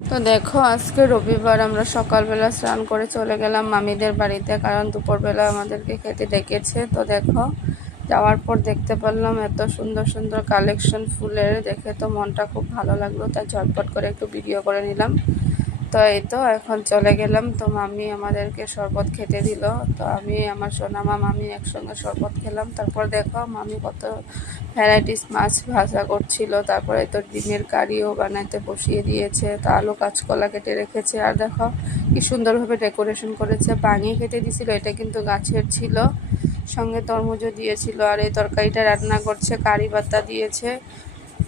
তো দেখো, আজকে রবিবার আমরা সকালবেলা স্নান করে চলে গেলাম মামিদের বাড়িতে, কারণ দুপুরবেলা আমাদেরকে খেতে ডেকেছে। তো দেখো, যাওয়ার পর দেখতে পারলাম এত সুন্দর সুন্দর কালেকশন ফুলের, দেখে তো মনটা খুব ভালো লাগলো, তাই ঝটপট করে একটু ভিডিও করে নিলাম। তো এই তো এখন চলে গেলাম। তো মামি আমাদেরকে শরবত খেতে দিল। তো আমি আমার সোনামা মামি একসঙ্গে শরবত খেলাম। তারপর দেখো মামি কত ভ্যারাইটিস মাছ ভাজা করছিল। তারপরে তো ডিমের কারিও বানাইতে বসিয়ে দিয়েছে। তো আলু কাঁচকলা কেটে রেখেছে। আর দেখো কি সুন্দরভাবে ডেকোরেশন করেছে। বানিয়ে খেতে দিছিল, এটা কিন্তু গাছের ছিল, সঙ্গে তরমুজও দিয়েছিল। আর এই তরকারিটা রান্না করছে, কারি পাতা দিয়েছে।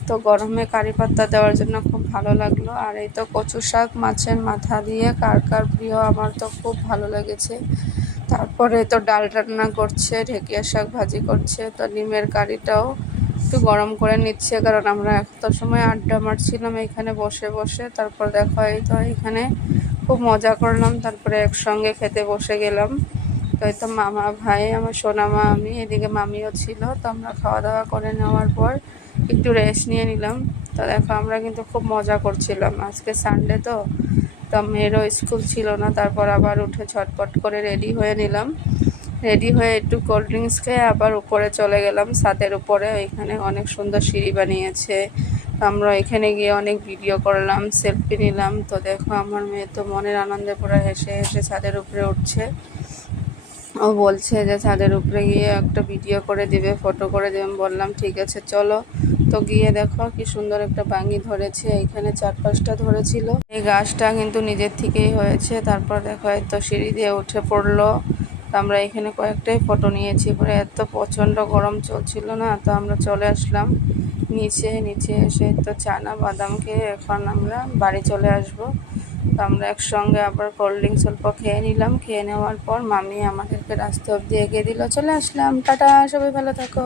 তো গরমে কারি পাতা দেওয়ার জন্য খুব ভালো লাগলো। আর এই তো কচু শাক মাছের মাথা দিয়ে, কার কার প্রিয়, আমার তো খুব ভালো লেগেছে। তারপরে তো ডাল রান্না করছে, ঢেঁকিয়া শাক ভাজি করছে। তো ডিমের কারিটাও একটু গরম করে নিচ্ছে, কারণ আমরা এত সময় আড্ডা মারছিলাম এখানে বসে বসে। তারপর দেখো এই তো এখানে খুব মজা করলাম, তারপরে একসঙ্গে খেতে বসে গেলাম। তো এই তো মামা ভাই, আমার সোনামা, আমি, এদিকে মামিও ছিল। তো আমরা খাওয়া দাওয়া করে নেওয়ার পর একটু রেস্ট নিয়ে নিলাম। তো দেখো আমরা কিন্তু খুব মজা করছিলাম, আজকে সানডে তো। তো মেয়েরও স্কুল ছিল না। তারপর আবার উঠে ঝটপট করে রেডি হয়ে নিলাম। রেডি হয়ে একটু কোল্ড ড্রিঙ্কস খেয়ে আবার উপরে চলে গেলাম, ছাদের উপরে। এখানে অনেক সুন্দর সিঁড়ি বানিয়েছে। আমরা এখানে গিয়ে অনেক ভিডিও করলাম, সেলফি নিলাম। তো দেখো আমার মেয়ে তো মনের আনন্দে পুরো হেসে হেসে ছাদের উপরে উঠছে। ও বলছে যে ছাদের উপরে গিয়ে একটা ভিডিও করে দিবে, ফটো করে দেবে। বললাম ঠিক আছে চলো। তো গিয়ে দেখো কি সুন্দর একটা বাঙ্গি ধরেছে, এখানে 4-5টা ধরেছিল। এই গাছটা কিন্তু নিজের থেকেই হয়েছে। তারপর দেখো এত সিঁড়ি দিয়ে উঠে পড়লো। তো আমরা এখানে কয়েকটাই ফটো নিয়েছি। পরে এত প্রচণ্ড গরম চলছিল না, তো আমরা চলে আসলাম নিচে। নিচে এসে তো চানা বাদাম খেয়ে এখন আমরা বাড়ি চলে আসব। তো আমরা একসঙ্গে আবার কোল্ড ড্রিঙ্কস অল্প খেয়ে নিলাম। খেয়ে নেওয়ার পর মামি আমাদেরকে রাস্তা অবধি এগিয়ে দিল, চলে আসলাম। টাটা, সবাই ভালো থাকো।